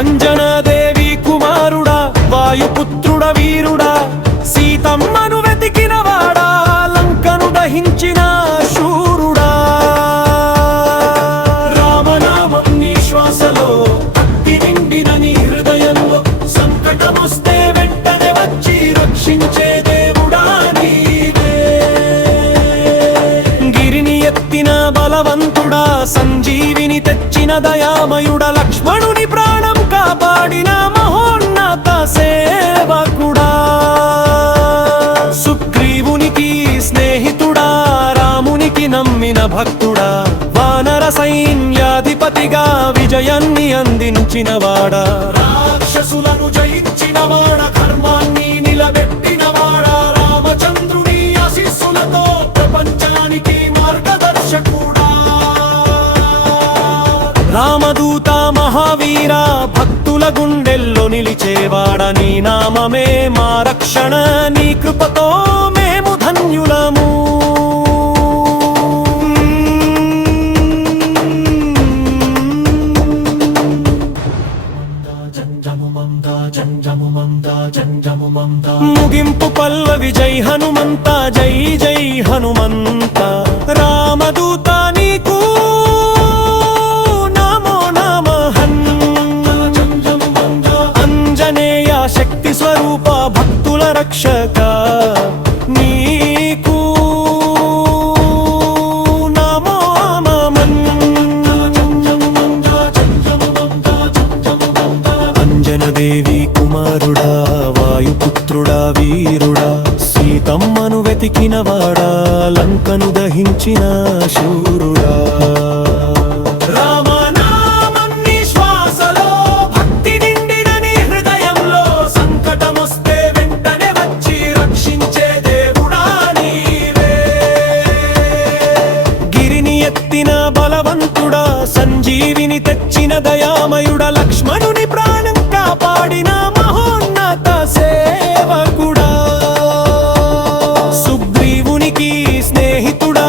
అంజనాదేవి కుమారుడా వాయుపుత్రుడ వీరుడా సీతమ్మను వెతికినవాడా లంకను దహించిన శూరుడా రామనామం నీ శ్వాసలో భక్తి నిండిన నీ హృదయంలో సంకటమొస్తే వెంటనే వచ్చి రక్షించే దేవుడా నీవే గిరిని ఎత్తిన బలవంతుడా సంజీవిని తెచ్చిన దయామయుడ లక్ష్మణుని ప్రాణం కాపాడిన మహోన్నత సేవకుడా సుగ్రీవునికి స్నేహితుడా రామునికి నమ్మిన భక్తుడా వానర సైన్యాధిపతిగా విజయాన్ని అందించినవాడా రాక్షసులను జయించినవాడా ధర్మాన్ని నిలబెట్టినవాడా రామచంద్రుని ఆశీస్సులతో ప్రపంచానికి మార్గదర్శకుడా రామదూత మహావీర భక్తుల గుండెల్లో నిలిచేవాడ నీ నామమే మా రక్షణ నీ కృపతో మేము ధన్యులము ముగింపు పల్లవి జై హనుమంత జై జై హనుమంత రామదూత నీకు శక్తి స్వరూప భక్తుల రక్షక నీకు నమో అంజనదేవి కుమారుడా వాయుపుత్రుడా వీరుడా సీతమ్మను వెతికినవాడా లంకను దహించిన శూరుడా బలవంతుడా సంజీవిని తెచ్చిన దయామయుడ లక్ష్మణుని ప్రాణం కాపాడిన మహోన్నత సేవకుడా సుగ్రీవునికి స్నేహితుడా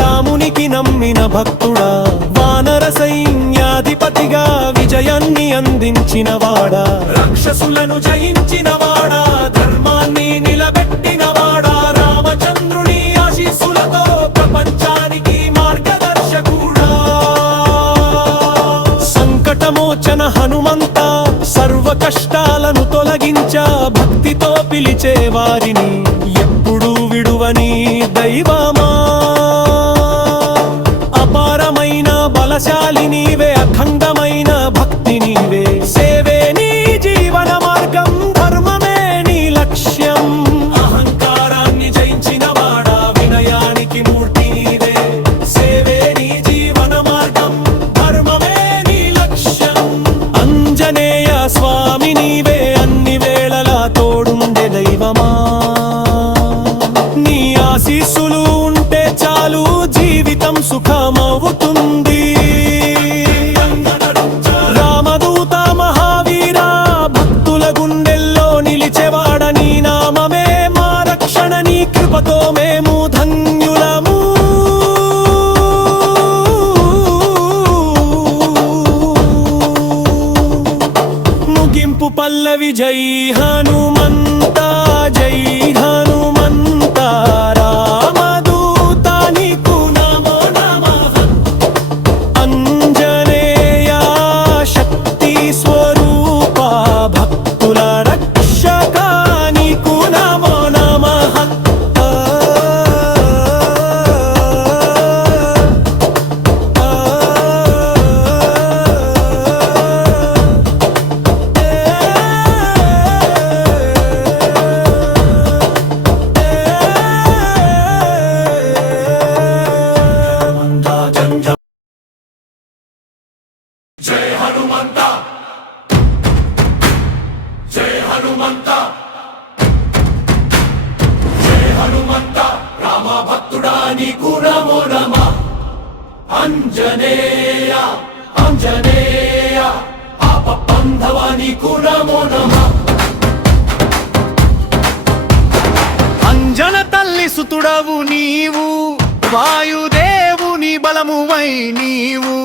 రామునికి నమ్మిన భక్తుడా వానర సైన్యాధిపతిగా విజయాన్ని అందించినవాడా రాక్షసులను జయించినవాడా ధర్మాన్ని నిలబెట్టినవాడా రామచంద్రుని ఆశీస్సులతో ప్రపంచానికి సంకటమోచన హనుమంత సర్వ కష్టాలను తొలగించా భక్తితో పిలిచే వారిని ఎప్పుడూ విడువని దైవమా అపారమైన బలశాలి నీవే అఖండమైన భక్తి నీవే సేవే నీ జీవన మార్గం ధర్మమే నీ లక్ష్యం అహంకారాన్ని జయించిన వాడా వినయానికి మూర్తి నీవే సేవే నీ జీవన మార్గం ధర్మమే నీ లక్ష్యం అంజనేయ స్వామి నీవే అన్ని వేళలా తోడుండే దైవమా నీ ఆశీస్సులు ఉంటే చాలు జీవితం సుఖమవుతుంది రామదూత మహావీర భక్తుల గుండెల్లో నిలిచేవాడ నీ నామమే మా రక్షణ నీ కృపతో మేము ధన్యులము ముగింపు పల్లవి జై హనుమంత జై హనుమంత రామదూత నీకు నమో నమః అంజనేయ శక్తి స్వరూప భక్తుల రక్షక నీకు నమో నమః హనుమంత జయ హనుమంత రామ భక్తుడా నీకు నమో నమః అంజనేయ అంజనేయ పాప బాంధవ నీకు నమో నమః అంజన తల్లి సుతుడవు నీవు వాయుదేవుని బలమువై నీవు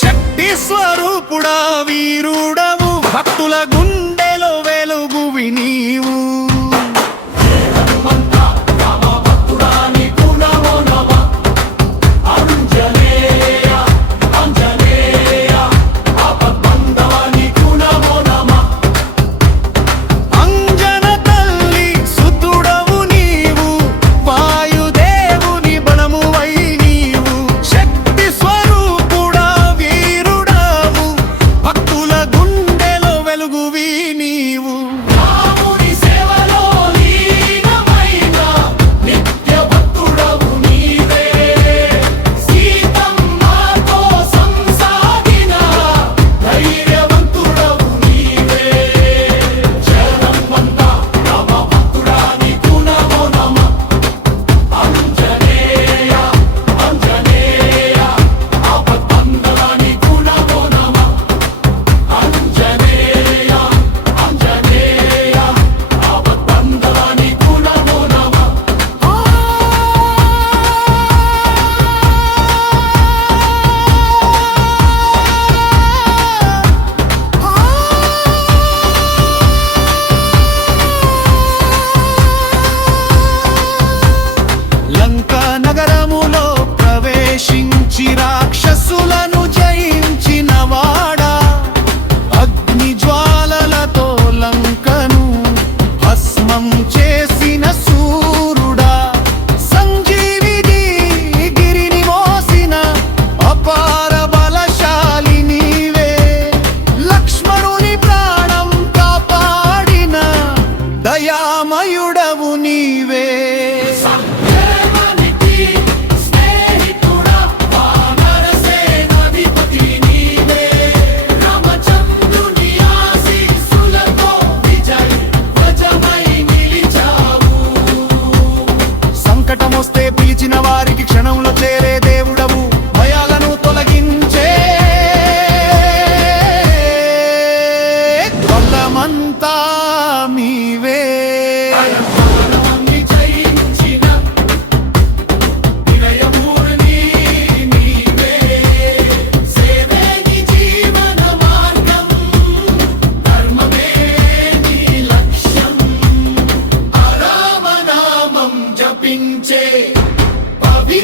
శక్తి స్వరూపుడా వీరుడవు భక్తుల గుండెలో వెలుగువి నీవు రాక్షసులను జయించిన వాడా అగ్ని జ్వాలలతో లంకను భస్మం చేసిన సూరుడా సంజీవిని గిరిని మోసిన అపార బలశాలి నీవే లక్ష్మణుని ప్రాణం కాపాడిన దయామయుడవు నీవే సంకటమొస్తే పిలిచిన వారికి క్షణంలో చేరే దేవుడవు భయాలను తొలగించే బలమంతా మీవే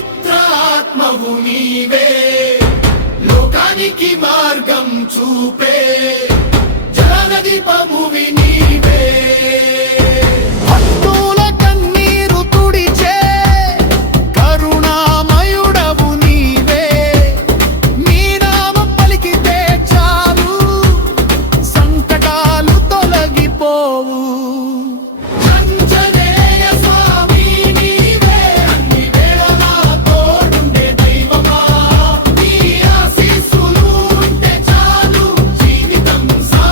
పవిత్రాత్మవు నీవే లోకానికి మార్గం చూపే జలనది పమువి నీవే భక్తుల కన్నీరు తుడిచే కరుణామయుడవు నీవే నీ నామం పలికితే చాలు సంకటాలు తొలగిపోవు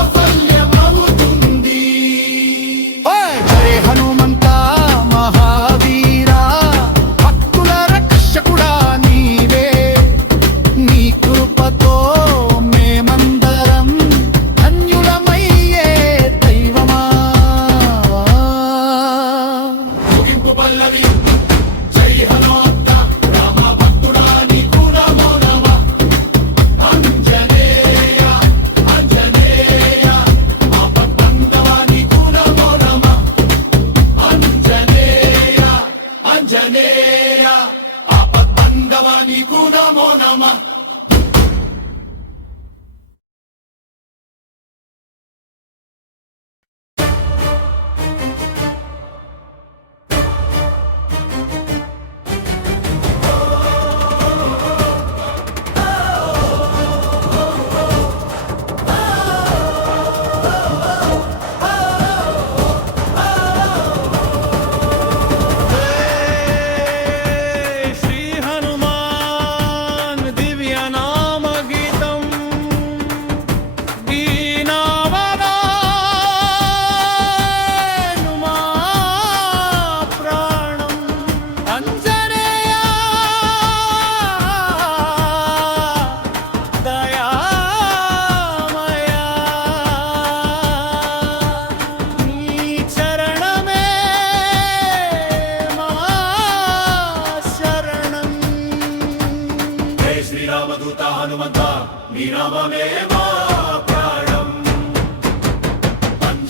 సాఫల్యమవుతుంది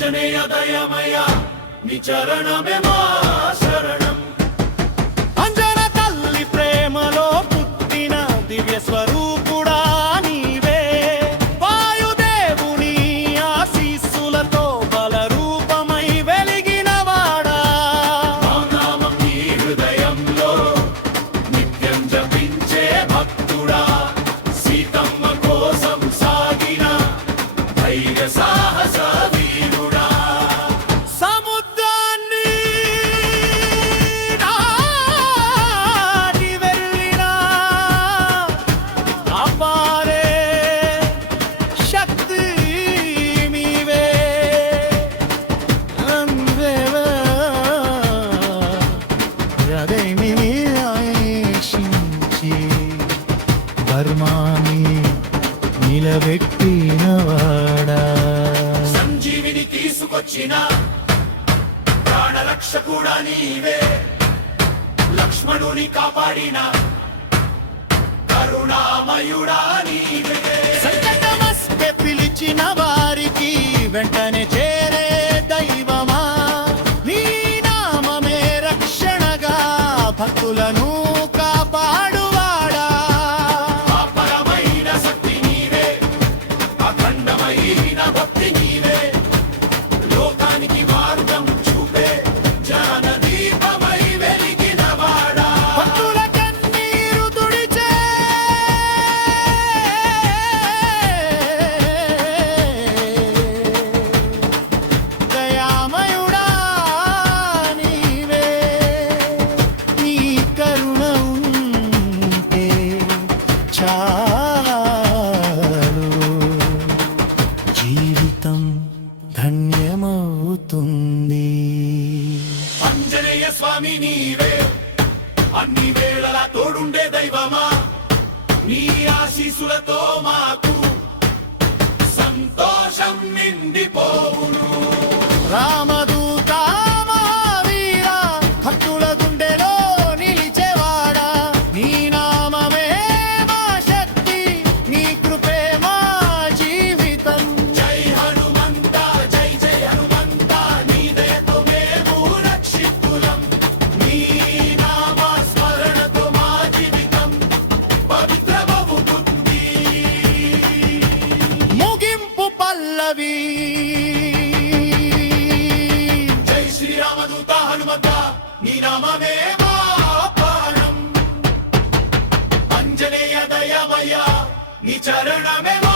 అంజనేయ దయమయ నీ చరణమే మా శరణం అంజన తల్లి ప్రేమలో పుట్టిన దివ్య స్వరూపుడా నీవే వాయుదేవుని ఆశీస్సులతో బల రూపమై వెలిగిన వాడా నామం నీ హృదయంలో నిత్యం జపించే భక్తుడా సీతమ్మ కోసం సాగిన ధైర్య సాహస వీరుడా సముద్రాన్ని దాటి వెళ్ళిన అపారే శక్తి మీవే అందేవా హృదయమి ఆయేషించి ధర్మాన్ని నిలబెట్టినవాడా సంజీవిని తీసుకొచ్చిన ప్రాణరక్షకుడా నీవే లక్ష్మణుని కాపాడిన కరుణామయుడా నీవే సంకటమస్తే పిలిచిన వారికి వెంటనే చేరే దైవమా నీ నామమే రక్షణగా భక్తులను కాపాడువాడా అపరమైన శక్తి నీవే అఖండమైన భక్తి నీవే లోకానికి మార్గం చూపే జ్ఞాన దీపమై వెలిగిన వాడా భక్తుల కన్నీరు తుడిచే దయామయుడా నీవే నీ కరుణ ఉంటే చాలు జీవితం ధన్యమవుతుంది అంజనేయ స్వామి నీవే అన్ని వేళలా తోడుండే దైవమా నీ ఆశీసులతో మాకు సంతోషం నిండిపోవును రామదూత మహావీర భక్తుల గుండెలో నిలిచేవాడా నీ నామమే మా శక్తి నీ కృపే మా జీవితం జై హనుమంత జై జై హనుమంత నీ దయతో మేము రక్షితులం నీ నామ స్మరణతో మా జీవితం పవిత్రమవుతుంది ముగింపు పల్లవి జై శ్రీరామదూత హనుమంత నీ నామమే మా ప్రాణం అంజనేయ దయమయ నీ చరణమే మా